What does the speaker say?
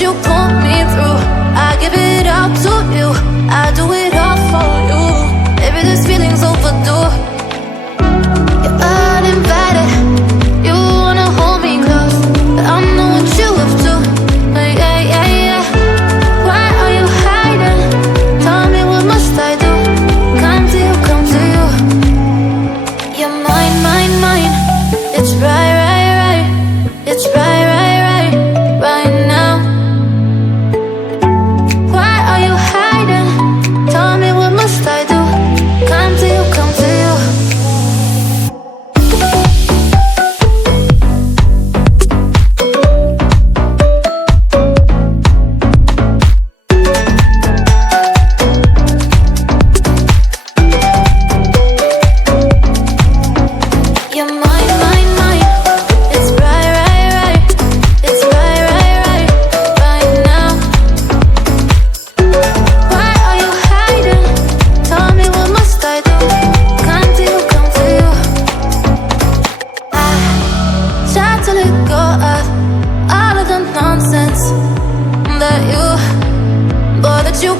You pull me through, I give it all to you, I do it all for you. Maybe this feeling's overdue. You're uninvited, you wanna hold me close, but I know what you up to. Yeah, yeah, yeah. Why are you hiding? Tell me, what must I do? Come to you, come to you. You're mine, mine, mine. It's right, right, right. It's right, right, right, right now. That you